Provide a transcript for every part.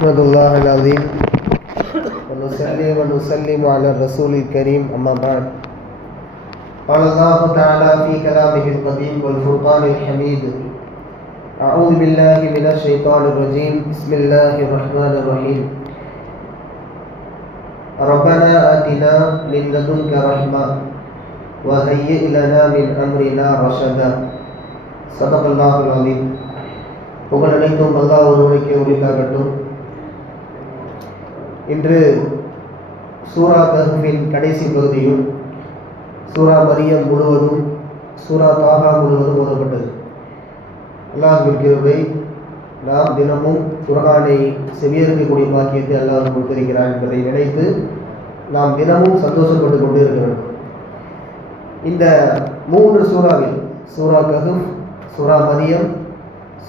نحمد الله العظيم ونصلي ونسلم على الرسول الكريم أما بعد. قال الله تعالى في كلامه القديم والفرقان الحميد: أعوذ بالله من الشيطان الرجيم. بسم الله الرحمن الرحيم. ربنا آتنا من لدنك رحمة وهيئ لنا من أمرنا رشدا. صدق الله العظيم. புகழ் அனைத்தும் அல்லாஹ் ஒருவனுக்கே உரித்தாகட்டும். இன்று சூரா கஹ்ஃபின் கடைசி பகுதியும் சூரா மரியம் முழுவதும் சூரா தாஹா முழுவதும் ஓதப்பட்டது. அல்லாஹ்வின் கிருபை, நாம் தினமும் குர்ஆனை செவியேற்கக்கூடிய பாக்கியத்தை அல்லாஹ் கொடுத்திருக்கிறார் என்பதை நினைத்து நாம் தினமும் சந்தோஷப்பட்டு கொண்டு இருக்க வேண்டும். இந்த 3 சூறாவில் சூரா கஹ்ஃப், சூரா மரியம்,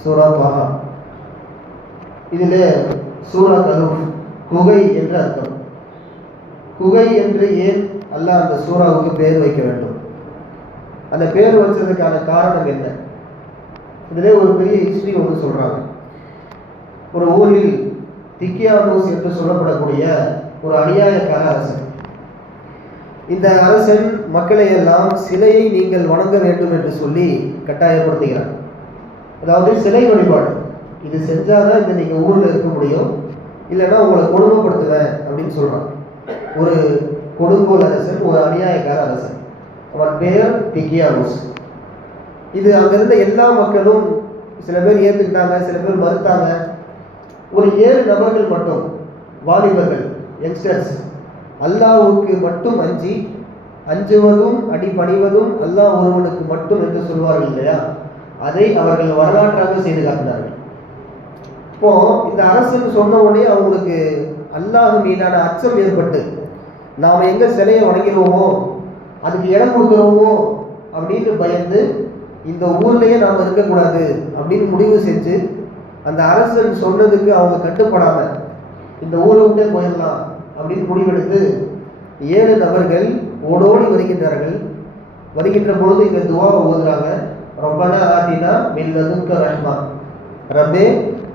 சூரா தாஹா, இதில் சூரா கஹ்ஃப் குகை என்று அர்த்தம். குகை என்று ஏன் அல்லாஹ் அந்த சூறாவுக்கு பேர் வைக்க வேண்டும்? அந்த பேர் வச்சதுக்கான காரணம் என்ன? இதிலே ஒரு பெரிய ஹிஸ்டரி ஒன்று சொல்றாங்க. ஒரு ஊரில் திக்கியானூஸ் என்று சொல்லப்படக்கூடிய ஒரு அநியாயக்கார அரசன். இந்த அரசன் மக்களை எல்லாம் சிலையை நீங்கள் வணங்க வேண்டும் என்று சொல்லி கட்டாயப்படுத்துகிறார். அதாவது சிலை வழிபாடு, இது செஞ்சாதான் இந்த நீங்க ஊர்ல இருக்க முடியும், இல்லைன்னா உங்களை கொடுமைப்படுத்துவேன் அப்படின்னு சொல்றான். ஒரு கொடுங்கோல் அரசன், ஒரு அநியாயக்கார அரசன். அவன் பெயர் திக்கியானூஸ். இது அங்கிருந்த எல்லா மக்களும் சில பேர் ஏற்றுக்கிட்டாங்க, சில பேர் மறுத்தாங்க. ஒரு 7 நபர்கள் மட்டும், வாலிபர்கள், யங்ஸ்டர்ஸ், அல்லாஹ்வுக்கு மட்டும் அஞ்சுவதும் அடிபணிவதும் அல்லாஹ் ஒருவனுக்கு மட்டும் என்று சொல்வார்கள் இல்லையா, அதை அவர்கள் வரலாற்றாக செய்து காட்டினார்கள். இப்போ இந்த அரசன் சொன்ன உடனே அவங்களுக்கு அல்லாஹ் மீதான அச்சம் ஏற்பட்டு, நாம் எங்க சிலையை வணங்கிடுவோமோ, அதுக்கு இடம் கொடுத்துருவோமோ அப்படின்னு பயந்து இந்த ஊர்லயே நாம் இருக்கக்கூடாது அப்படின்னு முடிவு செஞ்சு, அந்த அரசன் சொன்னதுக்கு அவங்க கட்டுப்படாம இந்த ஊரை விட்டே போயிடலாம் அப்படின்னு முடிவெடுத்து 7 நபர்கள் ஓடோடி வருகின்றார்கள். வருகின்ற பொழுது இந்த துவாவை ஓதுறாங்க. ரப்பனா ஆதினா மின் லதுன்க ரஹ்மா, ரப்பே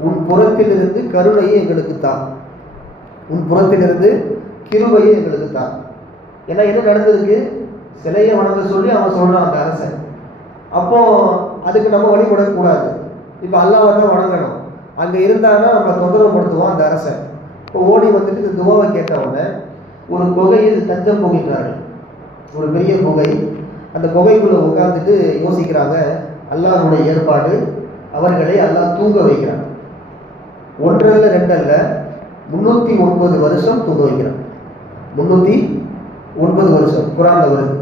உன் புறத்திலிருந்து கருணையை எங்களுக்கு தா, உன் புறத்திலிருந்து கிருபையை எங்களுக்கு தா. ஏன்னா என்ன நடந்திருக்கு? சிலையை வணங்க சொல்லி அவன் சொல்றான் அந்த அரசன். அப்போ அதுக்கு நம்ம வழிபடக்கூடாது, இப்போ அல்லாஹ்வை தான் வணங்கணும். அங்கே இருந்தாங்கன்னா நம்ம தொந்தரவு படுத்துவோம் அந்த அரசன். இப்போ ஓடி வந்துட்டு இந்த துவாவை கேட்டவுடனே ஒரு குகையில் தஞ்சம் போகின்றார்கள். ஒரு பெரிய குகை. அந்த குகைக்குள்ள உட்கார்ந்துட்டு யோசிக்கிறாங்க. அல்லாஹ்வுடைய ஏற்பாடு, அவர்களை அல்லாஹ் தூங்க வைக்கிறான். 1 அல்ல 2 அல்ல, 309 வருஷம் தூங்க வைக்கிறான். 309 வருஷம் குர்ஆன்ல வருது.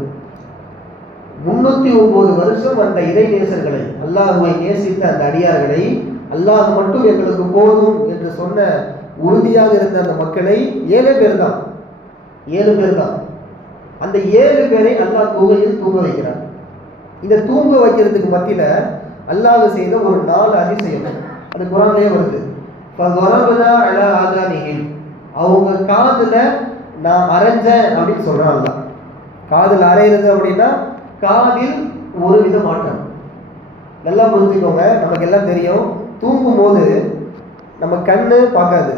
309 வருஷம் அந்த இறை நேசர்களை, அல்லாஹ்வை நேசித்த அந்த அடியார்களை, அல்லாஹ் மட்டும் எங்களுக்கு போதும் என்று சொன்ன உறுதியாக இருந்த அந்த மக்களை 7 பேர் தான். 7 பேர் தான். அந்த 7 பேரை அல்லாஹ் குகையில் தூங்க வைக்கிறார். இந்த தூங்க வைக்கிறதுக்கு மத்தியில அல்லாஹ் செய்த ஒரு 4 அதிசயம் அது குர்ஆன்லயே வருது. ஃபதரபனா அலா ஆதானிஹிம், அவங்க காதுல நான் அரைஞ்சேன் அப்படின்னு சொல்றான் அல்லாஹ். காதுல அரைகிறது அப்படின்னா காதில் ஒரு வித மாற்றம். நல்லா புரிஞ்சுக்கோங்க. நமக்கு எல்லாம் தெரியும், தூங்கும் போது நம்ம கண்ணு பார்க்காது,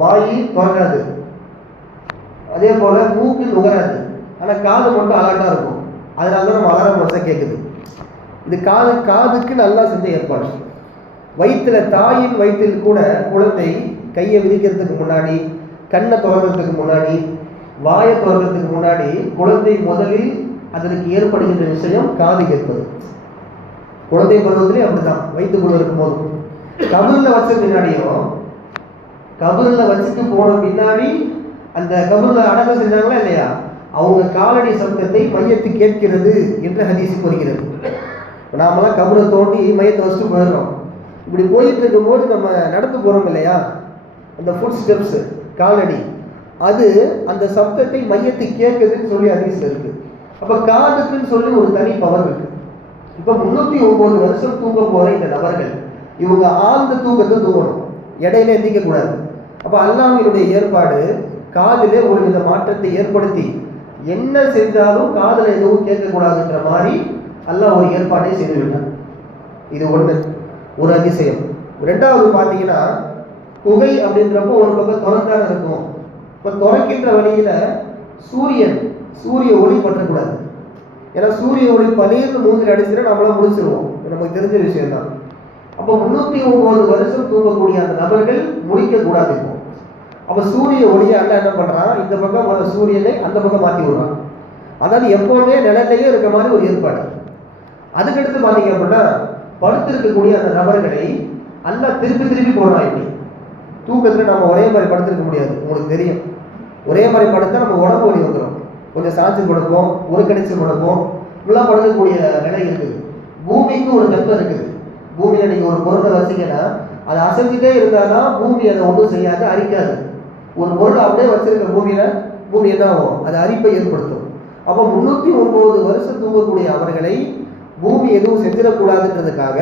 வாயி பார்க்காது, அதே போல மூக்கு நுகராது, ஆனா காது மட்டும் அலர்ட்டா இருக்கும். அதனாலதான் நம்ம அலாரம் வச்சா கேட்குது. இது காதுக்கு நல்லா செஞ்ச ஏற்பாடு. வயிற்றுல, தாயின் வயிற்றில் கூட குழந்தை கையை விரிக்கிறதுக்கு முன்னாடி, கண்ணை தொடர்றதுக்கு முன்னாடி, வாயை தொடர்றதுக்கு முன்னாடி குழந்தை முதலில் அதற்கு ஏற்படுகின்ற விஷயம் காது கேட்பது. குழந்தை பருவத்திலே அப்படிதான், வயிற்றுக்குள்ள இருக்கும் போது. கபூர்ல வச்ச பின்னாடியும், கபூர்ல வச்சுட்டு போன பின்னாடி அந்த கபூர்ல அடக்கம் செஞ்சாங்களா இல்லையா, அவங்க காலடி சப்தத்தை மையத்து கேட்கிறது என்று ஹதீஸ் கூறுகிறது. நாமெல்லாம் கபூரை தோண்டி மையத்தை வச்சுட்டு போயிடுறோம். இப்படி போயிட்டு இருக்கும் போது நம்ம நடந்து போறோம் இல்லையா, அந்த ஃபுட் ஸ்டெப்ஸ், காலடி, அது அந்த சப்தத்தை மையத்தை கேட்குதுன்னு சொல்லி ஹதீஸ்ல இருக்கு. அப்ப காதுக்குன்னு சொல்லி ஒரு தனி பவர் இருக்கு. இப்ப 309 வருஷம் தூங்க போற இந்த நபர்கள், இவங்க ஆழ்ந்த தூக்கத்தை தூங்கணும், இடையில எந்திக்க கூடாது. அப்ப அல்லாஹ்வினுடைய ஏற்பாடு காதிலே ஒரு வித மாற்றத்தை ஏற்படுத்தி, என்ன செஞ்சாலும் காதுல எதுவும் கேட்கக்கூடாதுன்ற மாதிரி அல்லாஹ் ஒரு ஏற்பாடை செய்து விட்டார். இது ஒன்று, ஒரு அதிசயம். ரெண்டாவது பார்த்தீங்கன்னா, குகை அப்படின்றப்போ ஒரு பக்கம் திறந்தான இருக்கும். இப்போ திறக்கின்ற வழியில சூரிய ஒளி பற்றக்கூடாது. ஏன்னா சூரிய ஒளி பனிர்னு மூஞ்சில் அடிச்சுன்னா நம்மளாம் முடிச்சிருவோம், நமக்கு தெரிஞ்ச விஷயம் தான். அப்போ 309 வருஷம் தூங்கக்கூடிய அந்த நபர்கள் முடிக்க கூடாது. இப்போ அப்போ சூரிய ஒளியை அல்ல என்ன பண்றான், இந்த பக்கம் வர சூரியனை அந்த பக்கம் மாற்றி விடுறான். அதாவது எப்பவுமே நிலத்தையே இருக்க மாதிரி ஒரு ஏற்பாடு. அதுக்கடுத்து பார்த்தீங்க அப்படின்னா படுத்திருக்கக்கூடிய அந்த நபர்களை அல்ல திருப்பி போடுறான். இப்படி தூக்கத்தில் நம்ம ஒரே மாதிரி படுத்திருக்க முடியாது, உங்களுக்கு தெரியும். ஒரே மாதிரி படுத்தா நம்ம உடம்பு வலி வந்துடும். கொஞ்சம் சாய்ச்சி கொடுப்போம், ஒரு கணிச்சு கொடுப்போம், இப்படிலாம் படுக்கக்கூடிய நிலை இருக்குது. பூமிக்கு ஒரு தன்மை இருக்குது. பூமியில நீங்க ஒரு பொருளை வச்சீங்கன்னா அது அசைஞ்சிட்டே இருந்தாதான் பூமி அதை ஒன்றும் செய்யாது, அரிக்காது. ஒரு பொருள் அப்படியே வச்சிருக்க பூமி என்ன ஆகும், அது அரிப்பை ஏற்படுத்தும். அப்போ 309 வருஷம் தூங்கக்கூடிய அவர்களை பூமி எதுவும் செஞ்சிடக்கூடாதுன்றதுக்காக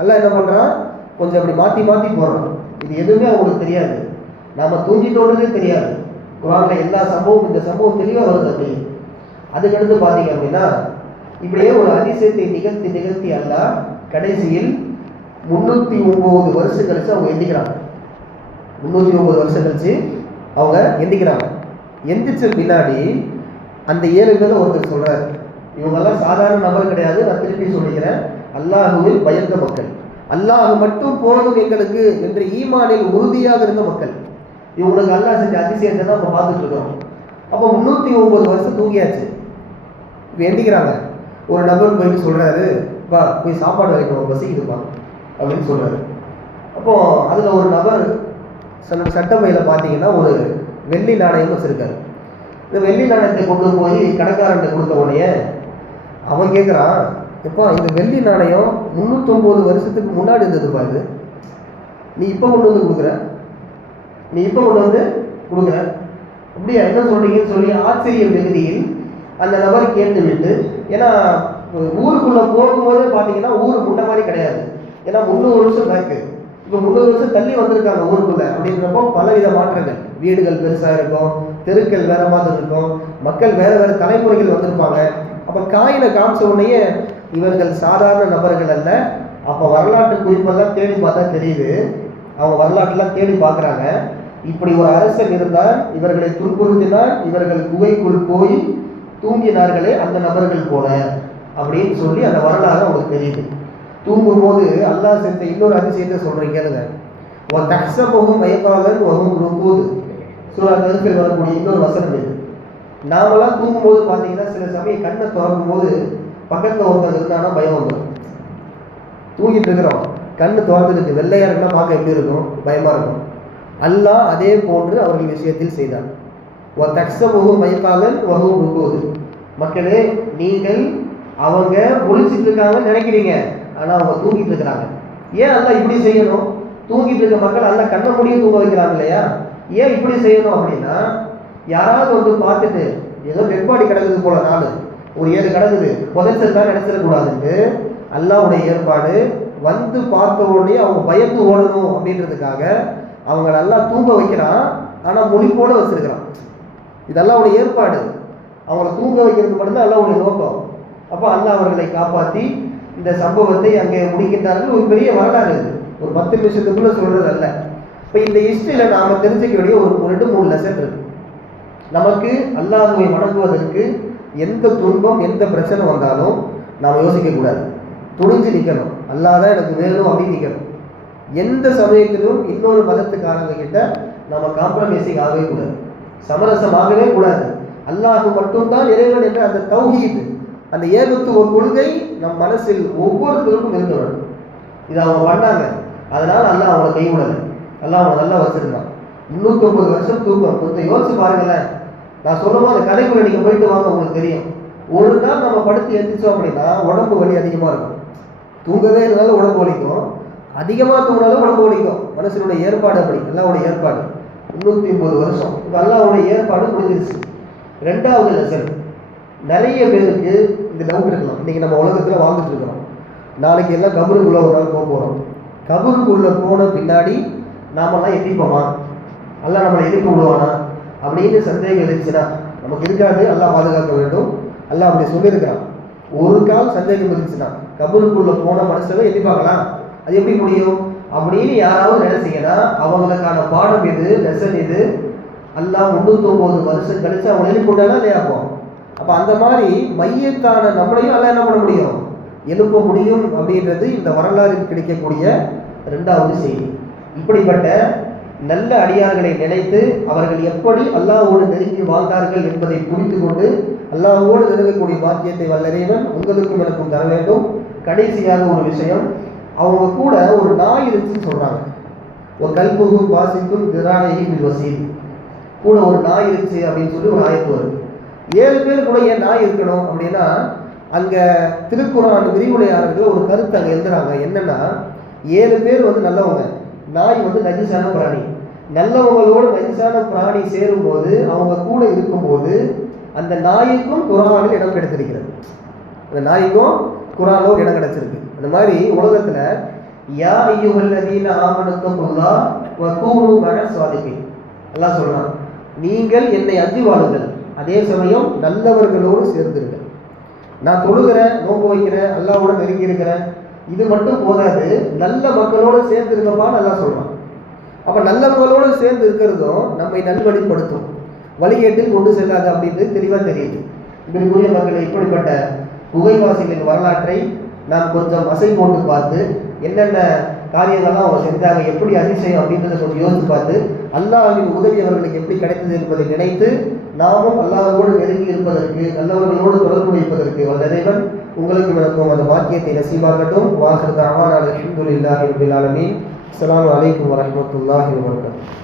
எல்லாம் என்ன பண்றான், கொஞ்சம் அப்படி மாற்றி போடுறான். இது எதுவுமே அவங்களுக்கு தெரியாது, நாம தூங்கிட்டோன்றதே தெரியாது. குரான்ல எல்லா சம்பவம், இந்த சம்பவம் தெளிவாக வருது. அப்படி அதுக்கடுத்து பார்த்தீங்க அப்படின்னா இப்படியே ஒரு அதிசயத்தை நிகழ்த்தி அல்லாஹ் கடைசியில் 309 வருஷம் கழிச்சு அவங்க எந்திக்கிறாங்க. 309 வருஷம் கழிச்சு அவங்க எந்திக்கிறாங்க. எந்திரிச்ச பின்னாடி அந்த 7 பேர் ஒருத்தர் சொல்றாரு, இவங்கெல்லாம் சாதாரண நபர் கிடையாது, நான் திருப்பி சொல்லிக்கிறேன், அல்லாஹுவில் பயந்த மக்கள், அல்லாஹ் மட்டும் போதும் எங்களுக்கு என்று ஈமானில் உறுதியாக இருந்த மக்கள். இவங்களுக்கு அல்லாஹ் செஞ்ச அதிசயத்தை தான் நம்ம பார்த்துட்டு இருக்கோம். அப்போ 309 வருஷம் தூங்கியாச்சு. இப்போ எந்திக்கிறாங்க. ஒரு நபர் போயிட்டு சொல்றாரு, பா போய் சாப்பாடு வைக்கணும், பசிக்குதுப்பா அப்படின்னு சொல்றாரு. அப்போ அதுல ஒரு நபர் சட்டப்பையில பார்த்தீங்கன்னா ஒரு வெள்ளி நாணயம் வச்சிருக்காரு. இந்த வெள்ளி நாணயத்தை கொண்டு போய் கடைக்காரன் கொடுத்த உடனே அவன் கேட்குறான், எப்பா இந்த வெள்ளி நாணயம் 309 வருஷத்துக்கு முன்னாடி இருந்ததுப்பா, இது நீ இப்போ கொண்டு வந்து கொடுக்குற அப்படியா, என்ன சொல்றீங்கன்னு சொல்லி ஆச்சரிய மிகுதியில் அந்த நபர் கேட்டு விட்டு, ஏன்னா ஊருக்குள்ள போகும்போது பார்த்தீங்கன்னா ஊர் முன்ன மாதிரி கிடையாது. ஏன்னா 300 வருஷம் பேக்கு, இப்போ 300 வருஷம் தள்ளி வந்திருக்காங்க ஊருக்குள்ள. அப்படின்றப்போ பலவித மாற்றங்கள், வீடுகள் பெருசாக இருக்கும், தெருக்கள் வேற மாதிரி இருக்கும், மக்கள் வேற தலைமுறைகள் வந்திருப்பாங்க. அப்போ காயினை காமிச்ச உடனே இவர்கள் சாதாரண நபர்கள் அல்ல. அப்போ வரலாற்று குறிப்பெல்லாம் தேடி பார்த்தா தெரியுது, அவங்க வரலாற்றுலாம் தேடி பார்க்குறாங்க. இப்படி ஒரு அரசன் இருந்தால், இவர்களை துன்புறுத்தினால் இவர்கள் குகைக்குள் போய் தூங்கினார்களே அந்த நபர்கள் போல அப்படின்னு சொல்லி அந்த வரலாறு அவங்களுக்கு தெரியுது. தூங்கும் போது அல்லாஹ் செஞ்ச இன்னொரு அதிசயத்தை சொல்றேன் கேளுங்க. தக்ஸபஹும் ஐகாலன் வஹும் ருகூத், சூரா கஹ்ஃபில் வரக்கூடிய இன்னொரு வசனம் இது. நாமெல்லாம் தூங்கும்போது பார்த்தீங்கன்னா சில சமயம் கண்ணை திறக்கும் போது பக்கத்தில் ஒருத்தர் இருந்தானா பயம் வந்துடும். தூங்கிட்டு இருக்கிறோம், கண்ணு திறந்துருக்கு, வெள்ளையா இருக்குன்னா பார்க்க எப்படி இருக்கும், பயமா இருக்கும். அல்லாஹ் அதே போன்று அவர்கள் விஷயத்தில் செய்தார். மக்களே, நீங்கள் அவங்க ஒழிச்சிட்டு இருக்காங்கன்னு நினைக்கிறீங்க, ஆனா அவங்க தூங்கிட்டு இருக்கிறாங்க. ஏன் அல்லாஹ் இப்படி செய்யணும்? தூங்கிட்டு இருக்க மக்கள் அல்லாஹ் கண்ண முடியும் தூங்க வைக்கிறாங்க இல்லையா? ஏன் இப்படி செய்யணும் அப்படின்னா, யாராவது வந்து பார்த்துட்டு ஏதோ டெட்பாடி கிடக்குது போல, நாலு ஒரு 7 கிடக்குது, புதைச்சல் தான் நினைச்சிடக்கூடாதுன்னு அல்லாஹ்வுடைய ஏற்பாடு. வந்து பார்த்த உடனே அவங்க பயந்து ஓடணும் அப்படின்றதுக்காக அவங்க நல்லா தூங்க வைக்கிறான், ஆனா மொழிப்போட வச்சிருக்கிறான். இதெல்லாம் அவருடைய ஏற்பாடு. அவங்களை தூங்க வைக்கிறது மட்டும்தான் அல்லாஹ்வுடைய நோக்கம். அப்போ அல்லாஹ் அவர்களை காப்பாற்றி இந்த சம்பவத்தை அங்கே முடிக்கின்றார்கள். ஒரு பெரிய வரலாறு இது, ஒரு 10 நிமிஷத்துக்குள்ள சொல்றது அல்ல. இப்போ இந்த ஹிஸ்டரியில நாம தெரிஞ்சுக்க வேண்டிய ஒரு 2-3 லெசன் இருக்கு. நமக்கு அல்லாஹ்வை வணங்குவதற்கு எந்த துன்பம் எந்த பிரச்சனை வந்தாலும் நாம் யோசிக்க கூடாது, துணிஞ்சு நிற்கணும். அல்லாஹ் தான் எனக்கு வேணும் அப்படின்னு நிற்கணும். எந்த சமயத்திலும் இன்னொரு மதத்துக்காரங்க கிட்ட நம்ம காம்ப்ரமைசிங் ஆகவே கூடாது, சமரசமாகவே கூடாது. அல்லாஹ் மட்டும்தான் இறைவன் என்ற அந்த தௌஹீத், அந்த ஏகத்துவ கொள்கை நம் மனசில் ஒவ்வொருத்தருக்கும் இருந்து வரும். இது அவங்க பண்ணாங்க, அதனால அல்லாஹ் அவங்களை கைவிடலை, அல்லாஹ் அவங்க நல்லா வச்சிருந்தான். 309 வருஷம் தூக்கம், கொஞ்சம் யோசிச்சு பாருங்களேன். நான் சொல்லும்போது அந்த கதைக்குள்ள நீங்க போயிட்டு வாங்க, உங்களுக்கு தெரியும். ஒரு நாள் நம்ம படுத்து எந்திரிச்சோம் அப்படின்னா உடம்பு வலி அதிகமா இருக்கும். தூங்கவே இருந்தாலும் உடம்பு வலிக்கும், அதிகமாக தூங்கினாலும் உடம்பு வலிக்கும். மனசனுடைய ஏற்பாடு அப்படி, அல்லாஹ்வுடைய ஏற்பாடு. 309 வருஷம் இப்போ அல்லாஹ்வுடைய ஏற்பாடு முடிஞ்சிருச்சு. 2வது லெசன், நிறைய பேருக்கு இந்த டவுட் இருக்கலாம். இன்னைக்கு நம்ம உலகத்தில் வாழ்ந்துட்டு இருக்கிறோம், நாளைக்கு எல்லாம் கபருக்குள்ள ஒரு நாள் போக போகிறோம். கபருக்குள்ள போன பின்னாடி நாமெல்லாம் எட்டிப்போமா, அல்லாஹ் நம்மளை எதிர்ப்பு விடுவானா அப்படின்னு சந்தேகம் இருந்துச்சுன்னா நமக்கு இருக்காது. அல்லாஹ் பாதுகாக்க வேண்டும். அல்லாஹ் அப்படி சொல்லியிருக்கிறான். ஒரு கால் சந்தேகம் இருந்துச்சுன்னா கபருக்குள்ள போன மனுஷனை எட்டி பார்க்கலாம். அது எப்படி முடியும்? அப்படின்னு யாராவது நினைச்சீங்கன்னா அவங்களுக்கான பாடம் இது, லெசன் இது. அல்லாஹ் 99 வருஷம் கழிச்சு அவங்க எழுப்பிட்டானா இல்லையா? அப்போ அந்த மாதிரி மையத்தான நம்மளையும் அல்ல என்ன பண்ண முடியும், எழுப்ப முடியும் அப்படின்றது இந்த வரலாறில் கிடைக்கக்கூடிய 2வது செய்தி. இப்படிப்பட்ட நல்ல அடியார்களை நினைத்து அவர்கள் எப்படி அல்லாஹ்வோடு நெருங்கி வாழ்ந்தார்கள் என்பதை புரிந்து கொண்டு அல்லாஹ்வோடு நெருங்கக்கூடிய பாக்கியத்தை வல்லறைவன் உங்களுக்கும் எனக்கும் தர வேண்டும். கடைசியாக ஒரு விஷயம், அவங்க கூட ஒரு நாய் இருந்துச்சுன்னு சொல்றாங்க. ஒரு கல்புகும் வாசிக்கும் திராணையும் வசீல், கூட ஒரு நாய் இருந்துச்சு அப்படின்னு சொல்லி ஒரு ஆயத்து வருது. 7 பேர் கூட ஏன் நாய் இருக்கணும் அப்படின்னா, அங்க திருக்குர்ஆன் விரிவுரையாளர்கள் ஒரு கருத்து அங்கே எழுதுறாங்க. என்னன்னா, 7 பேர் வந்து நல்லவங்க, நாய் வந்து நஜிசான பிராணி. நல்லவங்களோடு நஜிசான பிராணி சேரும்போது அவங்க கூட இருக்கும்போது அந்த நாய்க்கும் குர்ஆனில் இடம் கிடைத்திருக்கிறது. அந்த நாய்க்கும் குர்ஆனில் ஒரு இடம் கிடைச்சிருக்கு. அந்த மாதிரி உலகத்துல யா அய்யுஹல்லதீன ஆமனுத்தகுல்லாஹ் வ கூனு மஅஸ் ஸாதிகீன், அல்லாஹ் சொல்றான், நீங்கள் என்னை அஞ்சி வாழுங்கள், அதே சமயம் நல்லவர்களோடு சேர்ந்திருங்கள். நான் தொழுகிறேன், நோன்பு வைக்கிறேன், அல்லாஹ்வோட நெருங்கி இருக்கிறேன், இது மட்டும் போதாது, நல்ல மக்களோடு சேர்ந்து இருக்கப்பான்னு நல்லா சொல்றான். அப்ப நல்லவங்களோடு சேர்ந்து இருக்கிறதும் நம்மை நல்வழிப்படுத்தும், வழிகேட்டில் கொண்டு செல்லாது அப்படின்றது தெளிவா தெரியுது. இதற்குரிய மக்களை இப்படிப்பட்ட புகைவாசிகளின் வரலாற்றை நாம் கொஞ்சம் அசை போட்டு பார்த்து என்னென்ன காரியங்கள்லாம் அவங்க செஞ்சாங்க, எப்படி அதிசயம் அப்படின்றத கொஞ்சம் யோசித்து பார்த்து அல்லாஹ்வின் உதவி அவர்களுக்கு எப்படி கிடைத்தது என்பதை நினைத்து நாமும் அல்லாஹ்வோடு நெருங்கி இருப்பதற்கு, நல்லவர்களோடு தொடர்பு வைப்பதற்கு வல்லறைவன் உங்களுக்கும் எனக்கும் அந்த பாக்கியத்தை நசீபாகட்டும். வாஹிரு தஅவானா அல்ஹம்துலில்லாஹி ரப்பில் ஆலமீன். அஸ்ஸலாமு அலைக்கும் வரஹ்மத்துல்லாஹி வபரகாத்துஹு.